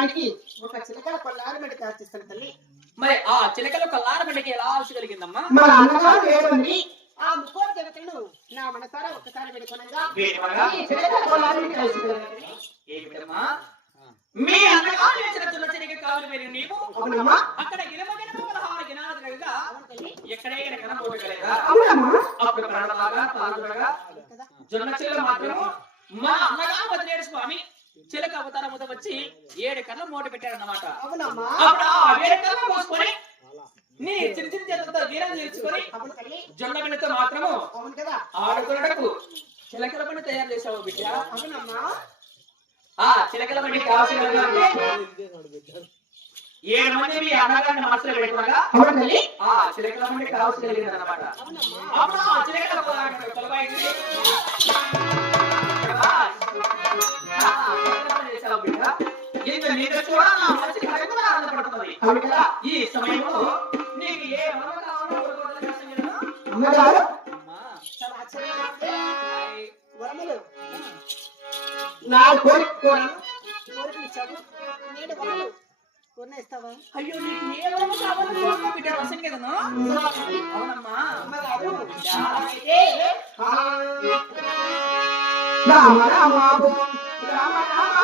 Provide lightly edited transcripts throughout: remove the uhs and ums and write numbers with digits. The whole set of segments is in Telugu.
దానికి ఒక చిలకల కొల్లారి మెడ కాచిస్తాను తల్లి. మరి ఆ చిలకల కొల్లారి మెడకి ఎలా ఆశ కలిగిందమ్మా? మా అన్నగారు వేడుకొని ఆ ముక్కోటి దేవతలు నా మనసారా ఒక్కసారి వేడుకొనగా ఈ చిలకల కొల్లారి మెడ కాచిస్తాను. ఏమిటమ్మా మీ అన్నగారు వేసిన తులసికి కావాలి మీరు నీవు అవునమ్మా. అక్కడ గిరమగిరమ 16 గినాలు తిరగగా ఎక్కడే కనబడలేదా? అవునమ్మా. అప్పుడు ప్రాణలాగా తాళగా జొన్న చిలక మాత్రము మా అన్నగారు వదిలేడు స్వామి చిలక అవతారముతో వచ్చి 7 కళ్ళ మూట పెట్టారన్నమాట. అవునమ్మా. అప్పుడు ఆ 7 కళ్ళ మోసుకొని నీ చిన్న చిన్న చేతులతో వీరం తీర్చుకొని జొన్న బిడ్డతో మాత్రము అవును కదా ఆడుకున్నటకు చిలకల పని తయారు చేసావు బిడ్డ. అవునమ్మా. ఆ చిలకల పని కావాల్సిన 7 మంది మీ అన్నగారిని మనసులో పెట్టుకోగా ఆ చిలకల పని కావాల్సి కలిగింది అన్నమాట. అప్పుడు ఆ చిలకల కొలబాయి ఈ సమయంలో నీకు ఏ నా కోరికలు ఇచ్చావు. నేను వరలు కొనేస్తావా? అయ్యో నీకు ఏ వరము కావాలో బిడ్డ వస్తుంది కదను. అవునమ్మా. రామ రామ రామ రామ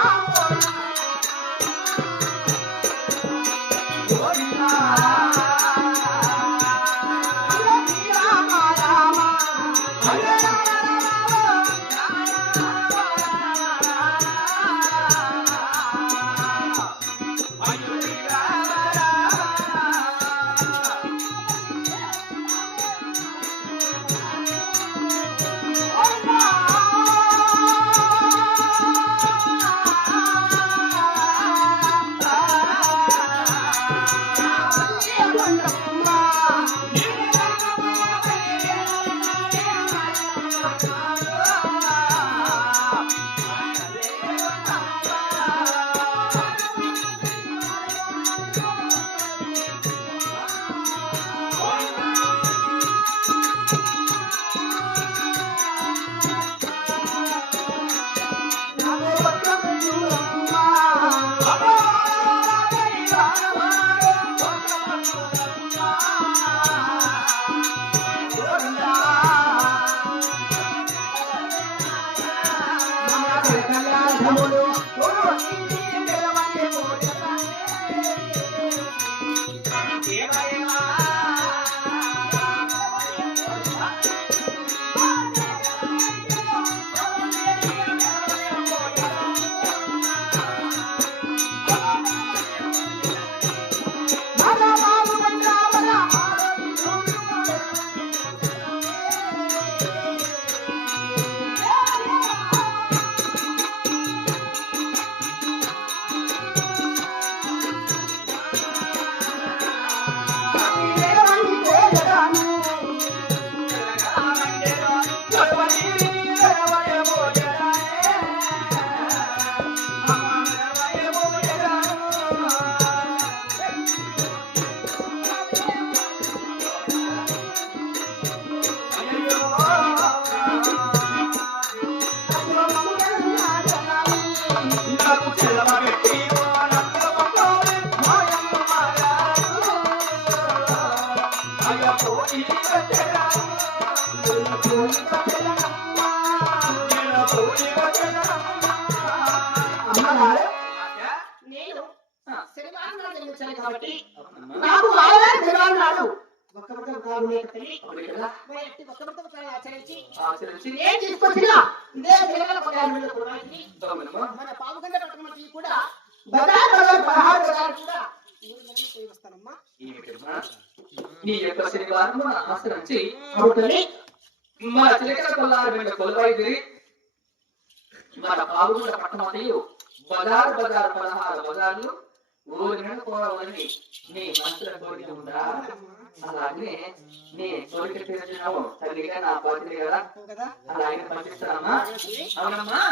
నేను శనివారం జన్మించాను కాబట్టి నాకు ఆలయం శనివారం నాడు ఆచరించి ఏం తీసుకొచ్చినా ఇదే పిల్లల మన పావుగండ పట్టణంకి కూడా బజార్ 16 కూడా వస్తానమ్మా. నీ యొక్క శనివారం ఆచరించి మన చిలకల కొల్లారి మీద కొలవాయి మన పావుగండ పట్టణమయ్యు బజార్ 16 బజార్లు ఊరి పోవాలని నీ మనసులో కోరిక ఉందా? అలాగే నీ కోరిక తీర్చినావు తల్లిగా నా పోతుంది కదా అలాగే పంపిస్తానమ్మా. అవునమ్మా.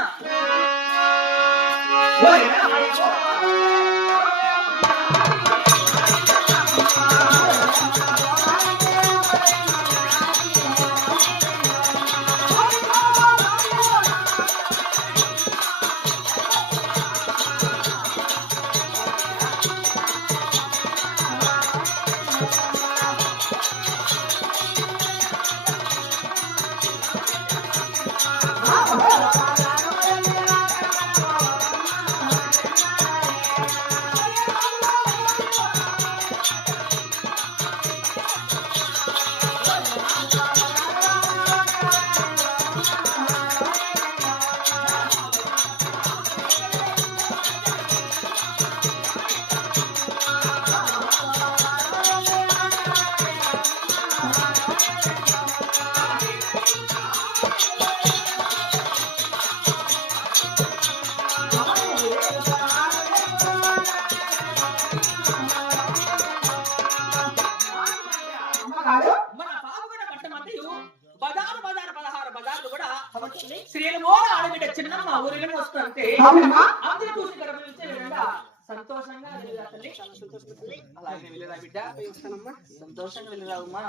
అవునమ్మా అందరూ చూసి ఇక్కడ పిలిచే విధంగా సంతోషంగా వెళ్ళిరా తల్లి. చాలా సంతోషం తల్లి అలాగే వెళ్ళిరా బిడ్డ. వస్తానమ్మా సంతోషంగా వెళ్ళిరావమ్మా.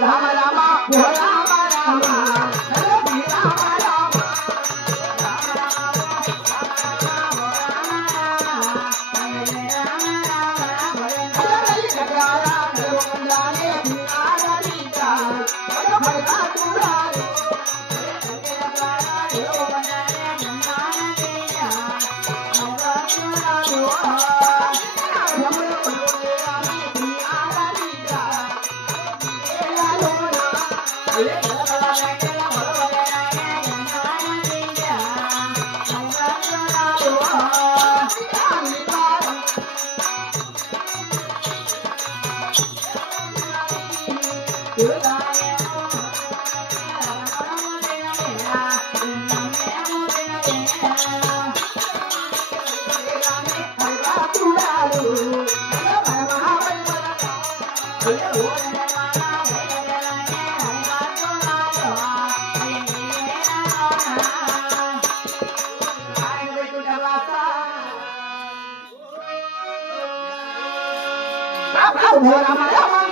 రామ రామ రామ రామ రామ రామ